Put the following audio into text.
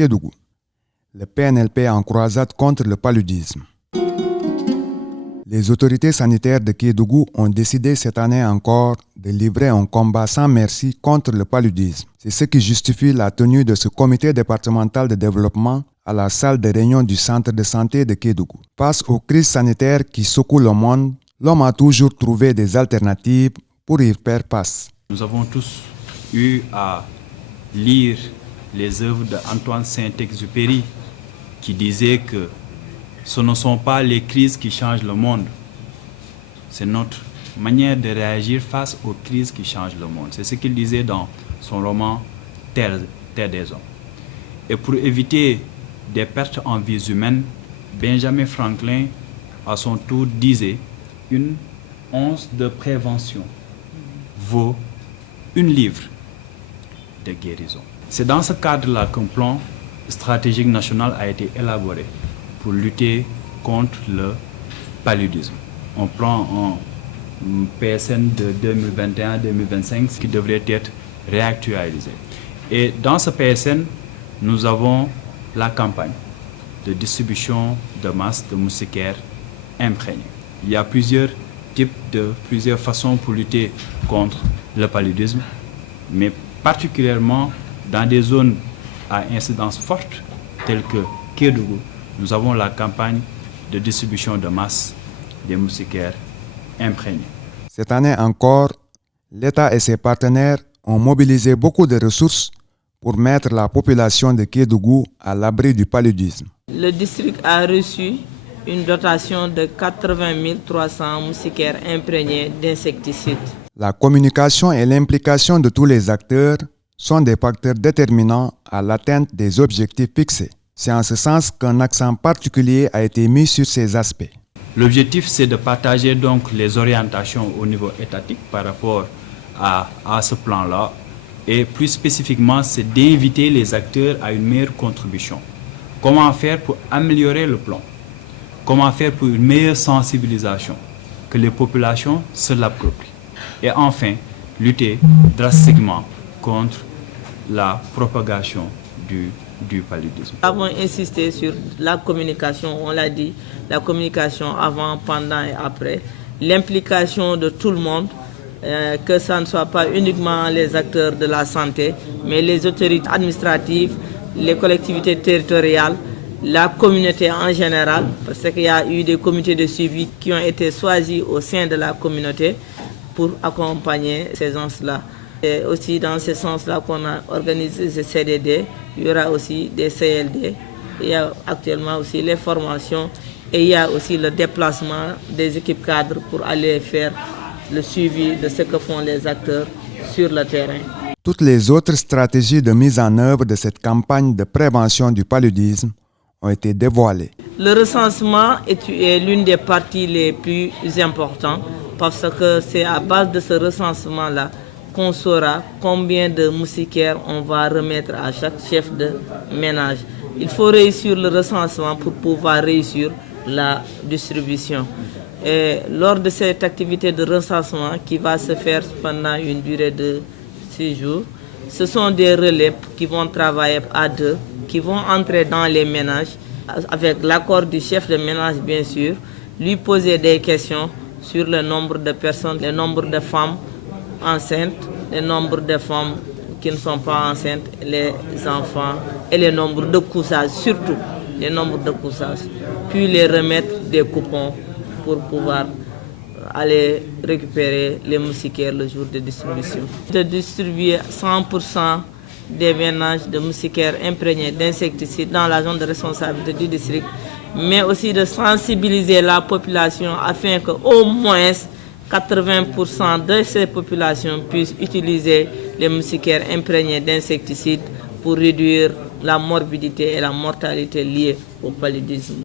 Kédougou. Le PNLP en croisade contre le paludisme. Les autorités sanitaires de Kédougou ont décidé cette année encore de livrer un combat sans merci contre le paludisme. C'est ce qui justifie la tenue de ce comité départemental de développement à la salle de réunion du centre de santé de Kédougou. Face aux crises sanitaires qui secouent le monde, l'homme a toujours trouvé des alternatives pour y faire face. Nous avons tous eu à lire les œuvres d'Antoine Saint-Exupéry qui disait que ce ne sont pas les crises qui changent le monde, c'est notre manière de réagir face aux crises qui changent le monde. C'est ce qu'il disait dans son roman Terre des hommes. Et pour éviter des pertes en vies humaines, Benjamin Franklin, à son tour, disait « Une once de prévention vaut une livre de guérison ». C'est dans ce cadre-là qu'un plan stratégique national a été élaboré pour lutter contre le paludisme. On prend un PSN de 2021-2025 qui devrait être réactualisé. Et dans ce PSN, nous avons la campagne de distribution de masse de moustiquaires imprégnés. Il y a plusieurs façons pour lutter contre le paludisme, mais particulièrement dans des zones à incidence forte, telles que Kédougou, nous avons la campagne de distribution de masse des moustiquaires imprégnés. Cette année encore, l'État et ses partenaires ont mobilisé beaucoup de ressources pour mettre la population de Kédougou à l'abri du paludisme. Le district a reçu une dotation de 80 300 moustiquaires imprégnés d'insecticides. La communication et l'implication de tous les acteurs sont des facteurs déterminants à l'atteinte des objectifs fixés. C'est en ce sens qu'un accent particulier a été mis sur ces aspects. L'objectif, c'est de partager donc les orientations au niveau étatique par rapport à ce plan-là. Et plus spécifiquement, c'est d'inviter les acteurs à une meilleure contribution. Comment faire pour améliorer le plan? Comment faire pour une meilleure sensibilisation? Que les populations se l'approprient. Et enfin, lutter drastiquement contre la propagation du paludisme. Nous avons insisté sur la communication, on l'a dit, la communication avant, pendant et après, l'implication de tout le monde, que ça ne soit pas uniquement les acteurs de la santé, mais les autorités administratives, les collectivités territoriales, la communauté en général, parce qu'il y a eu des comités de suivi qui ont été choisis au sein de la communauté pour accompagner ces gens-là. Et aussi dans ce sens-là qu'on a organisé ces CDD, il y aura aussi des CLD, il y a actuellement aussi les formations et il y a aussi le déplacement des équipes cadres pour aller faire le suivi de ce que font les acteurs sur le terrain. Toutes les autres stratégies de mise en œuvre de cette campagne de prévention du paludisme ont été dévoilées. Le recensement est l'une des parties les plus importantes parce que c'est à base de ce recensement-là qu'on saura combien de moustiquaires on va remettre à chaque chef de ménage. Il faut réussir le recensement pour pouvoir réussir la distribution. Et lors de cette activité de recensement qui va se faire pendant une durée de 6 jours, ce sont des relais qui vont travailler à deux, qui vont entrer dans les ménages avec l'accord du chef de ménage bien sûr, lui poser des questions sur le nombre de personnes, le nombre de femmes enceintes, le nombre de femmes qui ne sont pas enceintes, les enfants et le nombre de couchages, surtout le nombre de couchages, puis les remettre des coupons pour pouvoir aller récupérer les moustiquaires le jour de distribution. De distribuer 100% des ménages de moustiquaires imprégnés d'insecticides dans la zone de responsabilité du district, mais aussi de sensibiliser la population afin qu'au moins 80% de ces populations puissent utiliser les moustiquaires imprégnés d'insecticides pour réduire la morbidité et la mortalité liées au paludisme.